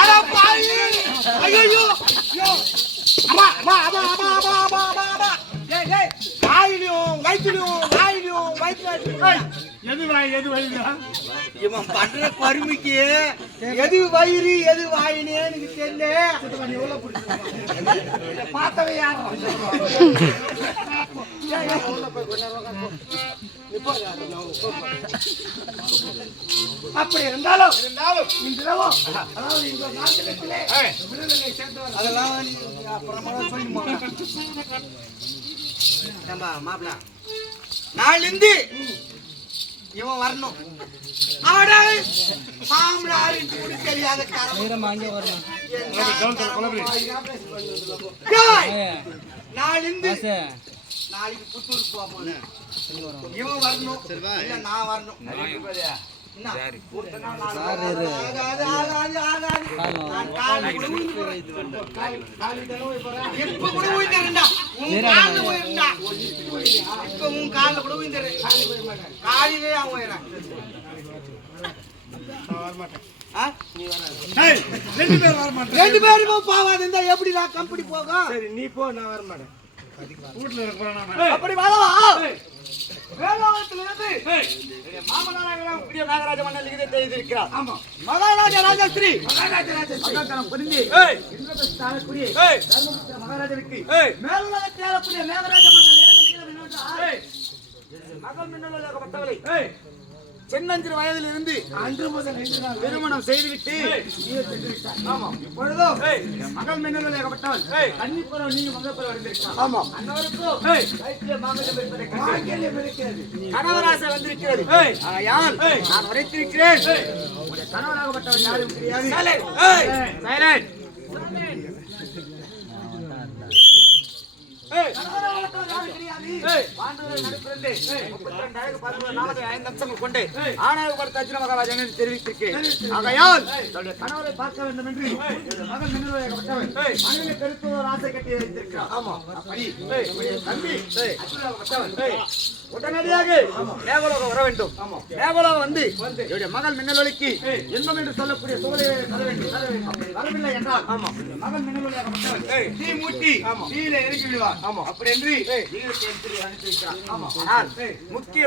அட பாய் ஐயோ அம்மா அம்மா அம்மா அம்மா அம்மா அம்மா அம்மா டேய் டேய் வாயிலும் வயித்துல எது வாய் எது வயிறு இவன் பண்ற கருமிக்கு எது வயிறு எது வாயினே எனக்கு தெரியல பார்த்தவே யாரும் அப்படி இருந்தாலும் இன்றளவும் அதாவது இந்த நாட்டிலே அதெல்லாம் அப்புறமா சொல்லுமா மாப்பிள்ள நாளிலிருந்து இவன் வரணும் மாமனாரின் கூட தெரியாத நாளிலிருந்து நாளைக்கு புத்தூருக்கு போக இவன் வரணும் இல்ல நான் வரணும் ரெண்டு பேரும் போவாது எப்படி நான் கம்பெனி போகும் சரி நீ போ நான் வர மாட்டேன் அப்படி வரவா நாகராஜ மன்னர் லிகிதத்தை எழுதியிருக்கிறார். மகாராஜா ராஜஸ்ரீ மகாராஜனுக்கு மேலுலகத்தில் மேகராஜ மன்னர் மகள் மின்னலாகப்பட்டவளை சின்னஞ்சிறு வயதில் இருந்து அன்று முதல் திருமணம் செய்துவிட்டு இப்பொழுதோ மகள் மின்னலாகப்பட்டவள் கன்னிப்பருவம் நீங்க மகப்பருவம் அடைந்திருக்கிறார். ஆமாம் அன்னவருக்கும் கணவராசை வந்திருக்கிறது. ஆகையால் நான் உரைத்திருக்கிறேன் கணவராகப்பட்டவள் யாரும் கிடையாது. தெரிவித்திருக்கிறேன். ஆகையால் கணவரை பார்க்க வேண்டும் என்று மகன் மின்னலாகப்பட்டவன் பெருத்தோர் ஆசை கட்டி வைத்திருக்கிறார். ஆமா தம்பி உடனடியாக தேவலோகம் வர வேண்டும். தேவலோகம் வந்து என்னுடைய மகள் மின்னலொலிக்கு இன்பம் என்று சொல்லக்கூடிய சூழலை தர வேண்டும். வரவில்லை என்றால் மகன் மின்னலொலியாகப்பட்டவன் தீ மூட்டி தீயில இறங்கி விடுவார். அப்படி என்று அனுப்பி வைக்கிறார். முக்கிய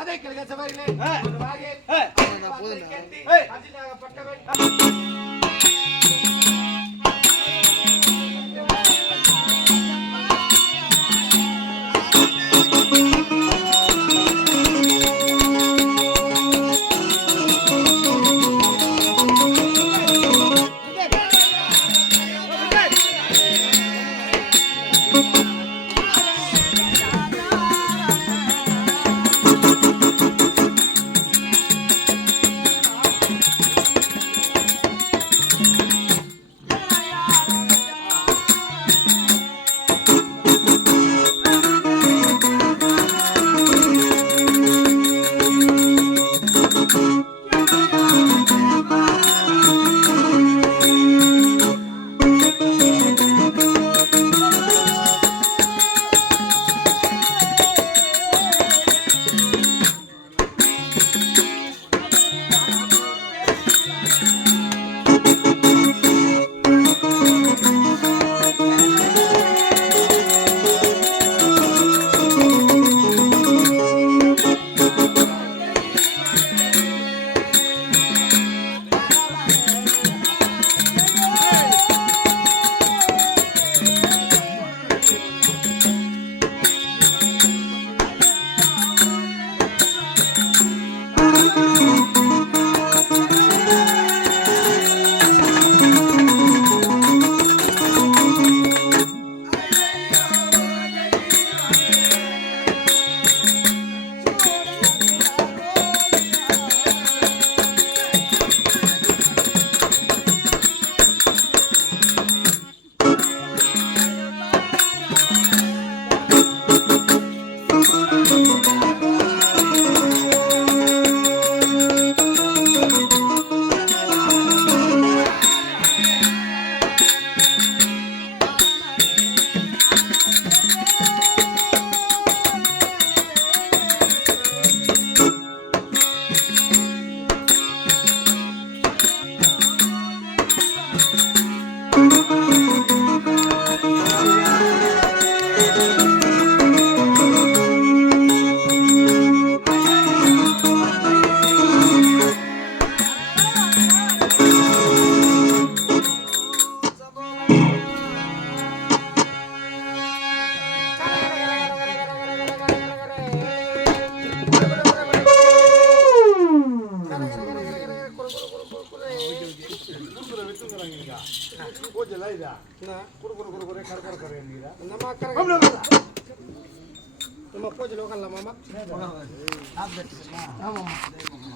அதே கலக சபையிலே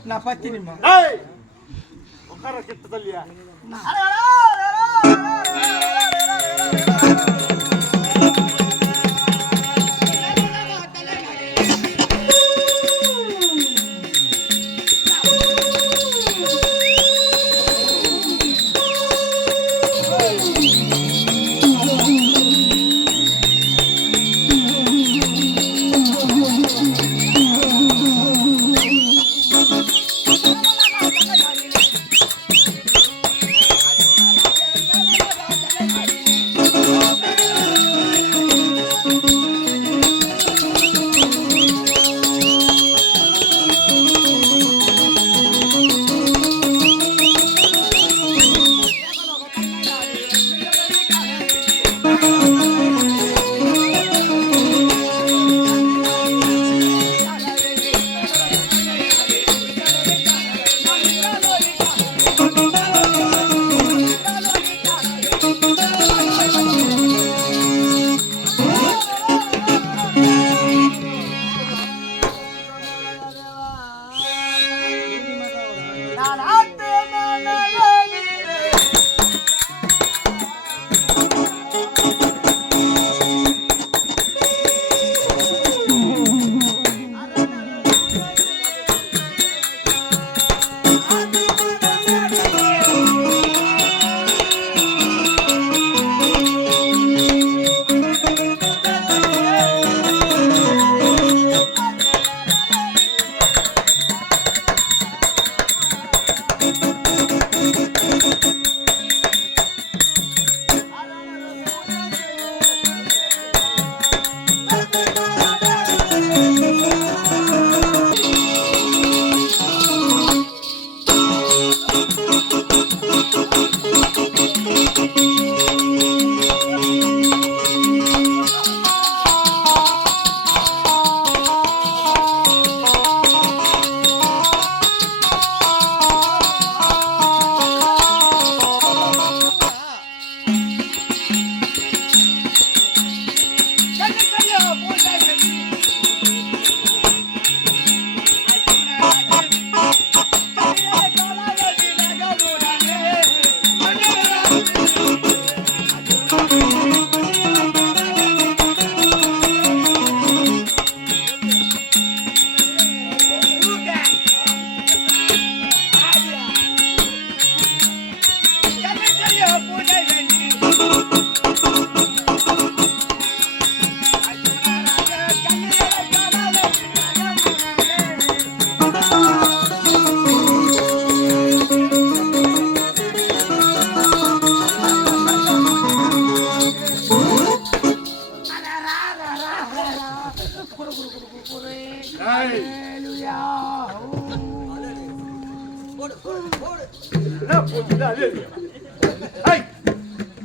நான் பத்தினிமா உட்கார கிட்ட தள்ளியா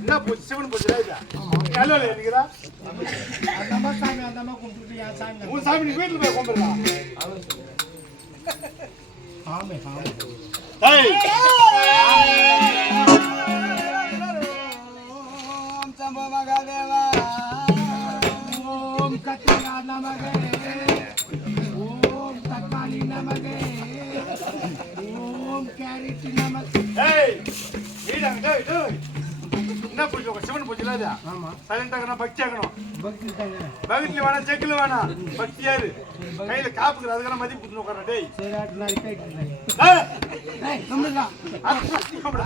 என்ன போச்சு சிவன் போச்சு உன் சாமி நீ வீட்டுல போய் கும்பிடுறான் மகாதேவா ஓம் கத்திரா நமகே ஓம் தக்காளி நமகே ஓம் கேரட் நமகே என்ன பூஜை சிவன் பூஜைல அது ஆமா சைலண்டா இருக்கணும் பக்தியா இருக்கணும் பக்தி தாங்க பகவத்ல வேணாம் செக்கில் வேணாம் பக்தியாரு கையில காப்புக்கு அதுக்கான மதிப்பு கொடுத்து உட்கார டேய் சரி 8 நாள் கைட்டு ஏய், ஏய் நம்மடா அது சத்தியம்டா.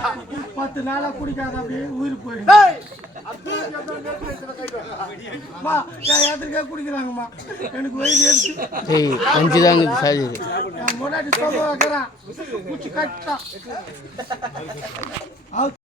10 நாளா குடிக்காத அப்படியே உயிர் போயிடும் டேய், அது எந்த நேரத்துல இதுல கைட்டு வா. மா நான் யாத்திரைக்கா குடிக்கிறாங்கம்மா எனக்கு வயிறு எடுத்து ஏய் அஞ்சு தாங்க சாஜிது நான் முன்னாடி சொல்ல வைக்கிறேன் குச்சி கட்டா